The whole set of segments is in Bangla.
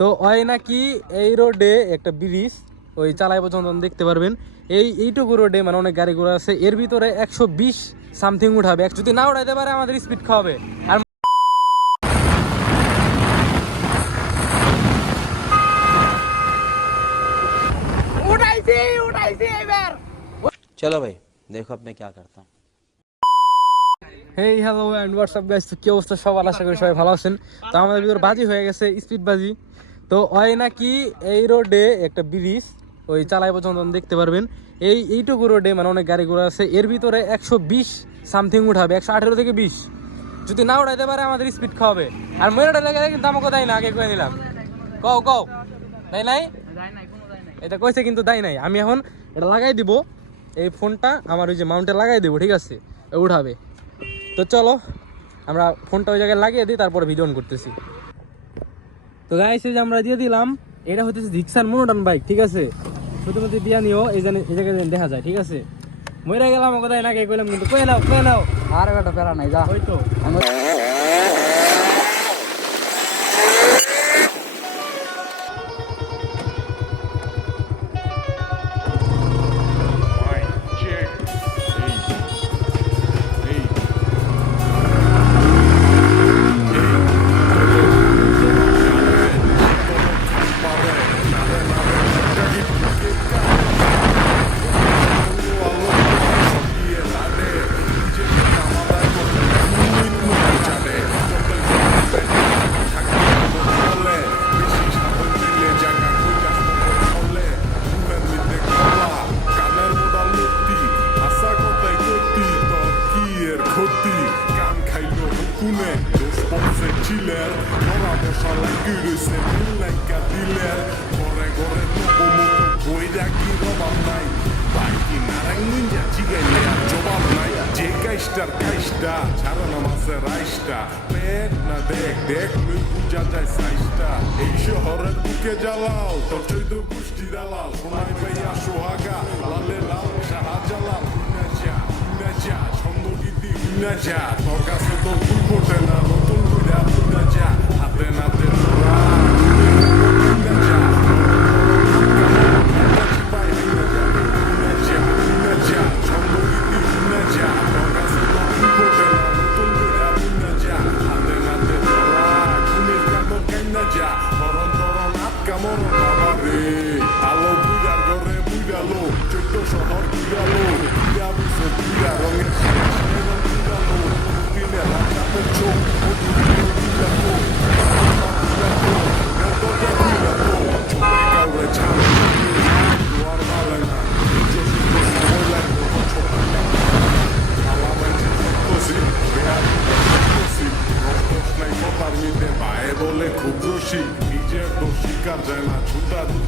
তো হয় নাকি এই রোডে একটা ব্রিজ ওই চালাই পর্যন্ত দেখতে পারবেন। এই এইটুকু রোডে মানে অনেক গাড়ি ঘোড়া আছে এর ভিতরে একশো বিশ সামথিং উঠাবে। যদি না উঠাইতে পারে আমাদের স্পিড খাওয়াবে। আর চলো ভাই দেখো আপনি কি করতাম। Hey hello and what's up guys তো কি অবস্থা? সবার আশা করি সবাই ভালো আছেন। তো আমাদের ভিতর বাজি হয়ে গেছে স্পিড বাজি। তো ওই নাকি এই রোডে একটা ব্রিজ ওই চালাই পর্যন্ত দেখতে পারবেন। এই, এইটুকু রোডে মানে অনেক গাড়ি ঘোড়া আছে, এর ভিতরে একশো বিশ সামথিং উঠাবে, একশো আঠেরো থেকে বিশ। যদি না উঠাইতে পারে, আমাদের স্পিড খাওয়াবে। আর ময়ূরটা লেগে কিন্তু আমাকে দেয় না, আগে কয়ে নিলাম। কও কও। তাই নাই? এটা কইছে কিন্তু দেয় নাই। আমি এখন এটা লাগাই দিব, এই ফোনটা আমার ওই যে মাউন্টে লাগাই দেবো, ঠিক আছে? উঠাবে। তো চলো, আমরা ফোনটা ওই জায়গায় লাগিয়ে দিই, তারপরে ভিডিও অন করতেছি। তো গাইস এই যে আমরা দিয়ে দিলাম এটা হচ্ছে রিক্সার মনোটন বাইক ঠিক আছে? শুধুমাত্র দিয়া নিও এই জানি এই জায়গায় যেন দেখা যায় ঠিক আছে? মরে গেলাম কোথায় না কে কইলাম কিন্তু কয়ে নাও কয়ে নাও? আর একটা প্যারা নাই যা। ওই তো। কাইস্টার কাইস্টা ছাড়া নামাজে রাইস্টা পেট না দেখ দেখ লই পূজা যায় সাইস্টা এই শহরের বুকে জ্বালাও তোর চৈদ্দ গোষ্ঠী দালাল সোনাই পাইয়া সোহাগা লালে লাল শাহজালাল উইনা যা ছন্দ গীতি যা তোর কাছে তো ভুল ঘটে না নতুন উইনা যা হাতে নাতে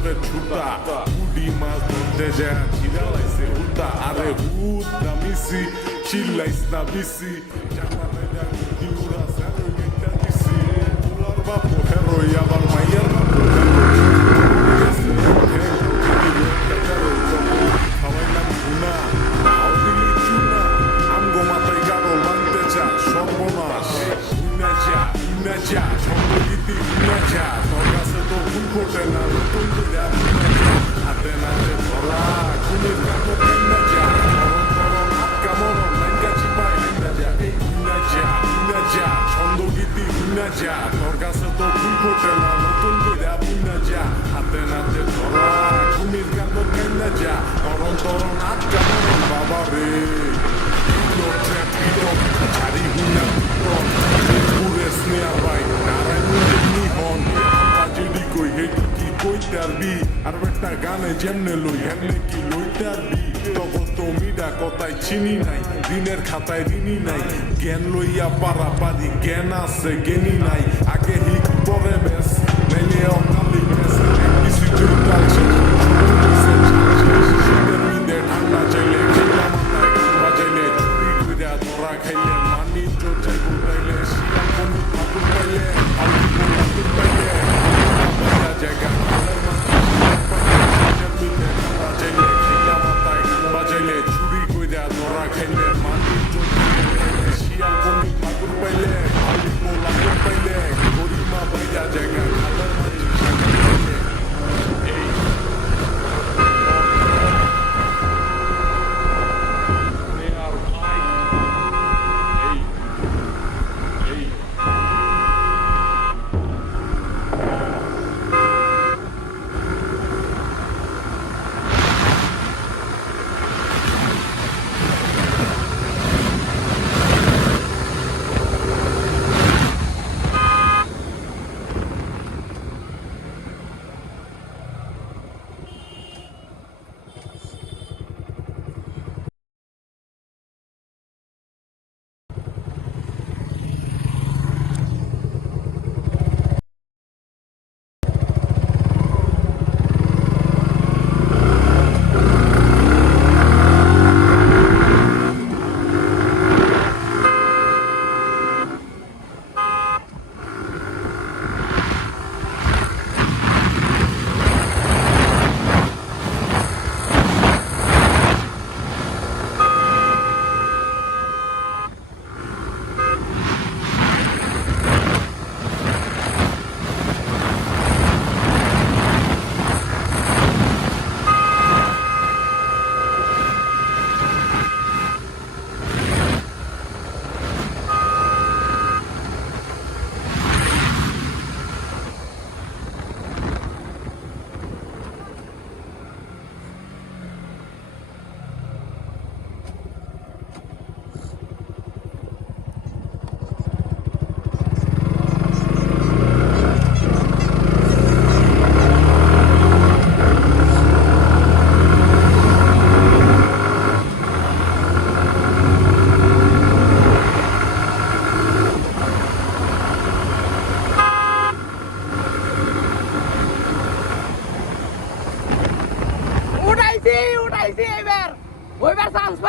ছুটা দুধে ছুটা উডি মাছ ধরতে যায় ছিড়া লাইছে উল্টা আরে হুদা মিসি চিল্লাইস না বিসি জানা নাই না গুটি উড়া স্যারো গেটা দিছি তোলার বাপ হেরোই আবার কইতারবি আর একটা গানে যেমনে লই হেমনে কি লইতারবি তগত মিডা কথায় চিনি নাই দিনের খাতায় ঋণী নাই। জ্ঞান লইয়া পারা পারি জ্ঞান আছে জ্ঞানী নাই। আগে হিক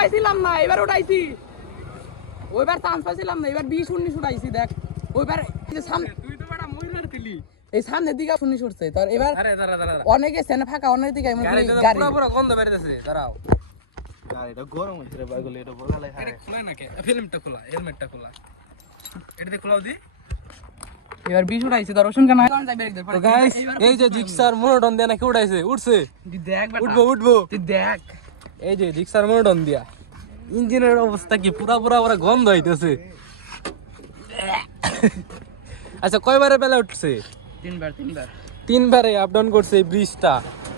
পাইছিলাম না এবার উঠাইছি ওইবার চান্স পাইছিলাম না এবার বিশ উনিশ উঠাইছি দেখ। ওইবার এই যে সামনে তুই তো বড় মইরার দিলি এই সামনের দিকে উনিশ উঠছে তোর এবার আরে দাঁড়া দাঁড়া দাঁড়া। অনেকে সেনে ফাঁকা অনেক দিকে গাড়ি। পুরো পুরো গন্ধ বেরোতেছে দাঁড়াও। গাড়িটা গরম হচ্ছে রে বাইগুলো এটা বগালে আরে খোলা না কে? ফিল্মটা খোলা হেলমেটটা খোলা। এটা খোলাও দি। এবার বিশ উঠাইছি তোর রসুন কেন তো গাইস এই যে জিক্সার মনোটন দিয়া নাকি উঠাইছে উঠছে দেখ উঠবো উঠবো। তুই দেখ। এই যে জিক্সার মনোটন দিয়া। ইঞ্জিনের অবস্থা কি পুরা পুরা পুরা গন্ধ হইতেছে। আচ্ছা কয়বারে বেলা উঠছে? তিনবার তিনবার। তিনবারে আপ ডাউন করছে এই ব্রিজটা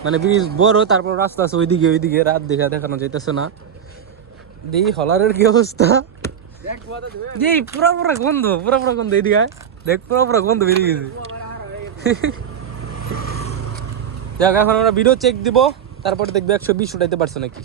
মানে ব্রিজ বড় তারপর রাস্তা আছে ওইদিকে ওইদিকে রাত দেখা দেখানো যাইতেছে না। দেখি হলারের কি অবস্থা? এই পুরা পুরা গন্ধ পুরা পুরা গন্ধ এইদিকে দেখ পুরা পুরা গন্ধ বেরিয়ে গেছে। যাক এখন আমরা ভিডিও চেক দিব। তারপর দেখবে একশো বিশ উঠাইতে পারছ নাকি?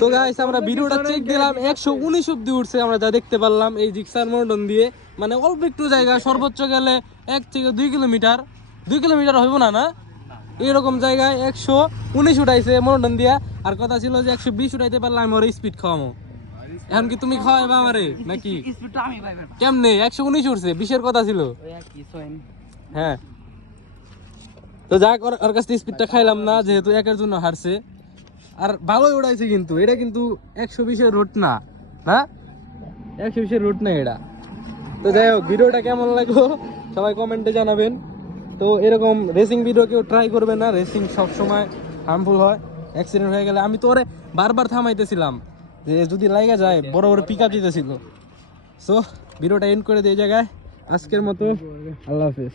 তো গাইস আমরা ভিডিওটা চেক দিলাম, একশো উনিশ অব্দি উঠছে, আমরা যা দেখতে পারলাম এই জিক্সার মন্ডন দিয়ে। মানে অল্প একটু জায়গা, সর্বোচ্চ গেলে এক থেকে দুই কিলোমিটার। দুই কিলোমিটার হইব না না? এরকম জায়গায় একশো উনিশ উঠাইছে মন্ডন দিয়া। আর কথা ছিল যে একশো বিশ উঠাইতে পারলে আমি ওর স্পিড খাওয়ামো এখন কি তুমি খাওয়াইবা আমারে, নাকি? কেমনে? একশো উনিশ উঠছে, বিশের কথা ছিল। হ্যাঁ। তো যাক, ওর কাছ থেকে স্পিডটা খাইলাম না, যেহেতু একের জন্য হারছে। আর ভালোই উড়াইছে কিন্তু, এটা কিন্তু একশো বিশের রুট না না? একশো বিশের রুট না এটা। তো যাই হোক, ভিডিওটা কেমন লাগল সবাই কমেন্টে জানাবেন। তো এরকম রেসিং ভিডিও কেউ ট্রাই করবে না রেসিং সব সময় হার্মফুল হয় অ্যাক্সিডেন্ট হয়ে গেলে। আমি তো ওরে বারবার থামাইতেছিলাম যে যদি লাগা যায়, বড় বড় পিক আপ দিতেছিল। সো ভিডিওটা এন্ড করে দিয়ে জায়গায়। আজকের মতো, আল্লাহ হাফিজ।